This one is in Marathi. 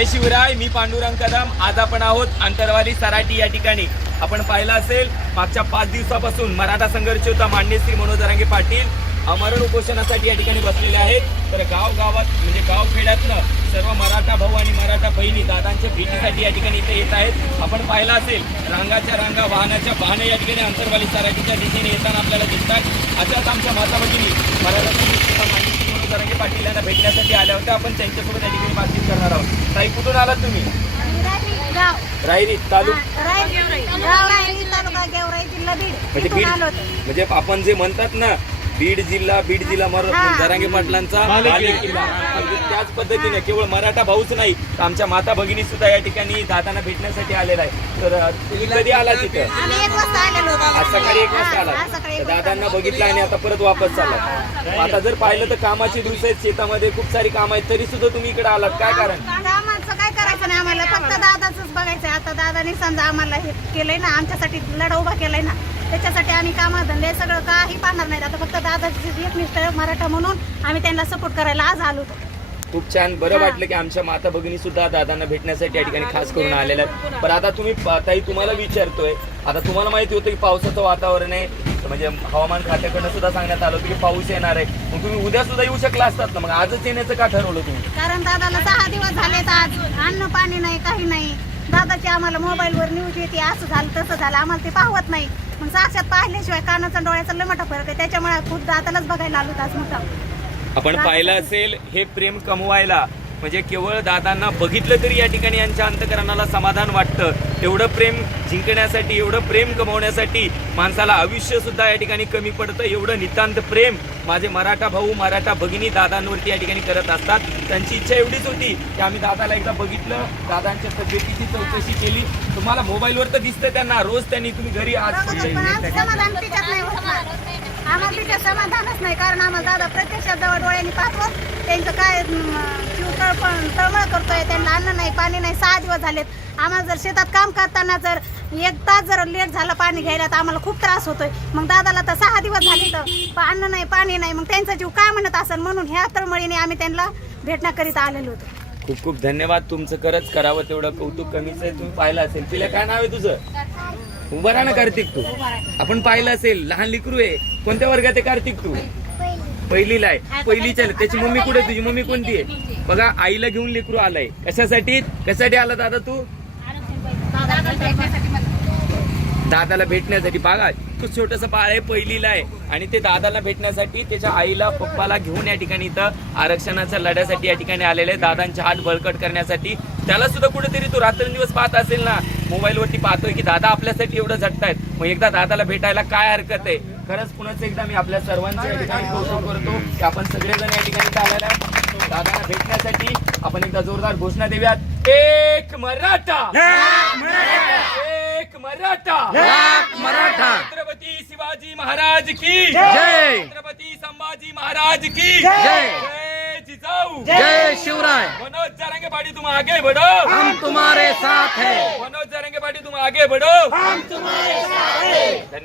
हे शिवराय मी पांडुरंग कदम. आज आपण आहोत आंतरवाली सराटी या ठिकाणी. आपण पाहिलं असेल मागच्या पाच दिवसापासून मराठा संघर्ष होता. मान्य श्री मनोजरांगे पाटील अमरण उपोषणासाठी या ठिकाणी बसलेले आहेत. तर गाव गावात म्हणजे गाव खेड्यातनं सर्व मराठा भाऊ आणि मराठा बहिणी दादांच्या भेटीसाठी या ठिकाणी इथे येत आहेत. आपण पाहिलं असेल रांगाच्या रांगा वाहनाच्या वाहनं या ठिकाणी आंतरवाली सराटीच्या दिशेने येताना आपल्याला दिसतात. अशाच आमच्या माता भगिनी मराठा जरांगे पाटील यांना भेटण्यासाठी आल्या होत्या. आपण त्यांच्यासोबत या ठिकाणी बातचीत करणार आहोत. ताई कुठून आलात तुम्ही? गाव राहिरी तालुक म्हणजे बीड. म्हणजे आपण जे म्हणतात ना बीड जिल्हा बीड जिल्हा मर. जरांगे पाटलांचा अगदी त्याच पद्धतीने केवळ मराठा भाऊच नाही तर आमच्या माता भगिनी सुद्धा या ठिकाणी दादांना भेटण्यासाठी आलेला आहे. तर तुम्ही कधी आला तिथं. आज सकाळी एक वाजता आला. तर दादांना. बघितलं आणि आता परत वापस चालला. आता जर पाहिलं तर कामाची दिवस आहेत शेतामध्ये खूप सारी कामं आहेत तरी सुद्धा तुम्ही इकडे आलात. काय कारण? काय करायचं नाही आम्हाला. फक्त दादाच बघायचं आता दादाने समजा आम्हाला हे केलंय ना आमच्यासाठी लढा उभा केलाय ना त्याच्यासाठी आम्ही कामधंदे सगळं काही पाहणार नाही आता फक्त दादाची एकनिष्ठ मराठा म्हणून आम्ही त्यांना सपोर्ट करायला आज आलो होतो. खूप छान. बरं वाटलं की आमच्या माता भगिनी सुद्धा दादांना भेटण्यासाठी या ठिकाणी खास करून आलेल्या आहेत. पण आता तुम्ही ताई तुम्हाला विचारतोय आता तुम्हाला माहिती होतं की पावसाचं वातावरण आहे. म्हणजे हवामान खात्याकडनं सुद्धा सांगण्यात आलं होतं की पाऊस येणार आहे. मग तुम्ही उद्या सुद्धा येऊ शकला असतात ना? मग आजच येण्याचं का ठरवलं तुम्ही? कारण दादाला सहा दिवस झालेत आज. अन्न पाणी नाही काही नाही. दादाची आम्हाला मोबाईलवर न्यूज येते असं झालं तसं झालं आम्हाला ते पाहवत नाही. मग साक्षात पाहिल्याशिवाय कानाचा डोळ्याचा लय मोठा फरक आहे त्याच्यामुळे खूप दादालाच बघायला आलो आज मोठा. आपण पाहिलं असेल हे प्रेम कमवायला. म्हणजे केवळ दादांना बघितलं तरी या ठिकाणी यांच्या अंतकरणाला समाधान वाटतं. एवढं प्रेम जिंकण्यासाठी एवढं प्रेम कमवण्यासाठी माणसाला आयुष्य सुद्धा या ठिकाणी कमी पडतं. एवढं नितांत प्रेम माझे मराठा भाऊ मराठा भगिनी दादांवरती या ठिकाणी करत असतात. त्यांची इच्छा एवढीच होती की आम्ही दादाला एकदा बघितलं दादांच्या तब्येतीची चौकशी केली. तुम्हाला मोबाईलवर तर दिसतं त्यांना रोज त्यांनी तुम्ही घरी आज आम्हाला तिथे समाधानच नाही कारण आम्हाला दादा प्रत्यक्षात जवळ डोळ्यांनी पाहतो. त्यांचं काय जीव तळपण तळमळ करतोय त्यांना अन्न नाही पाणी नाही सहा दिवस झालेत. आम्हाला जर शेतात काम करताना जर एक तास जर लेट झालं पाणी घ्यायला तर आम्हाला खूप त्रास होतोय. मग दादाला तर सहा दिवस झाले तर अन्न नाही पाणी नाही मग त्यांचा जीव काय म्हणत असेल म्हणून ह्या तळमळीने आम्ही त्यांना भेटण्याकरिता आलेलो होतो. खूप खूप धन्यवाद तुमचं खरंच करावं तेवढं कौतुक कमीच आहे. तुम्ही पाहिलं असेल. तिला काय नाव आहे तुझं? उभं राहा ना कार्तिक तू. आपण पाहिलं असेल लहान लिकरू आहे. कोणत्या वर्गात आहे कार्तिक तू? पहिलीला आहे. पहिलीच्या त्याची मम्मी कुठे तुझी मम्मी कोणती आहे? बघा आईला घेऊन लेकरू आलाय. कशासाठी? कशासाठी आला दादा तू? दादाला भेटण्यासाठी. बघा तो छोटस बाळ आहे पहिलीला आहे. आणि ते दादाला भेटण्यासाठी त्याच्या आईला पप्पाला घेऊन या ठिकाणी इथं आरक्षणाच्या लढ्यासाठी या ठिकाणी आलेले आहे. हात बळकट करण्यासाठी. त्याला सुद्धा कुठेतरी तो रात्रंदिवस पाहत असेल ना. मोबाईलवरती पाहतोय की दादा आपल्यासाठी एवढं झटतायत. मग एकदा दादाला भेटायला काय हरकत आहे? खरंच पुन्हा एकदा मी आपल्या सर्वांचं या ठिकाणी कौतुक करतो की आपण सगळेजण या ठिकाणी आलेला आहे भेटण्यासाठी आपण एकदा जोरदार घोषणा देऊयात. एक मराठा! मराठा! मराठा! छत्रपती शिवाजी महाराज की? जय. छत्रपती संभाजी महाराज की? जय. जय! जिजाऊ! जय शिवराय! मनोज जरंगे पाटी तुम आगे बढ़ो! हम तुम्हारे साथ हैं। मनोज जरंगे पाटी तुम आगे बढ़ो! धन्यवाद।